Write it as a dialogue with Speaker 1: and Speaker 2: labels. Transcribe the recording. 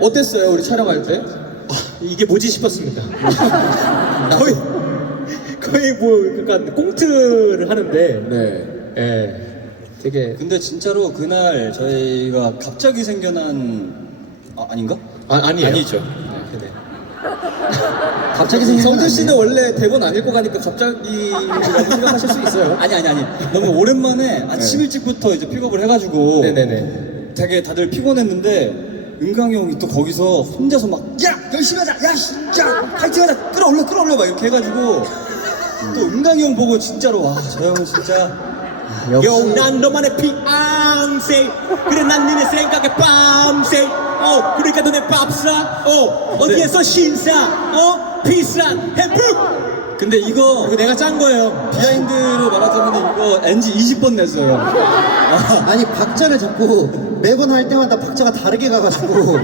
Speaker 1: 어땠어요 우리 촬영할 때?
Speaker 2: 이게 뭐지 싶었습니다. 거의 거의 뭐 약간 꽁트를 하는데
Speaker 1: 네.
Speaker 2: 예 되게
Speaker 3: 근데 진짜로 그날 저희가 갑자기 생겨난 아, 아닌가?
Speaker 2: 아, 아니에요.
Speaker 3: 아니죠.
Speaker 2: 네, 네.
Speaker 4: 갑자기 건
Speaker 1: 성준 씨는
Speaker 4: 아니에요.
Speaker 1: 원래 대본 안 읽고 가니까 갑자기라고 생각하실 수 있어요.
Speaker 3: 아니 아니 아니 너무 오랜만에 아침 일찍부터 이제 픽업을 해가지고
Speaker 2: 네네네.
Speaker 3: 되게 다들 피곤했는데 은강이 형이 또 거기서 혼자서 막 야! 열심히 하자! 야야! 파이팅 하자! 끌어올려 끌어올려! 막 이렇게 해가지고 또 은강이 형 보고 진짜로 와 저 형은 진짜.
Speaker 2: 요, 난 너만의 피앙세. 그래 난 니네 생각에 밤새 어 그러니까 너네 밥사. 어 어디에서 신사. 어 비싼 햄burg
Speaker 3: 근데 이거
Speaker 2: 이거 내가 짠 거예요.
Speaker 3: 비하인드로 말하자면 이거 NG 20번 냈어요
Speaker 4: 아니 박자를 자꾸 매번 할 때마다 박자가 다르게 가가지고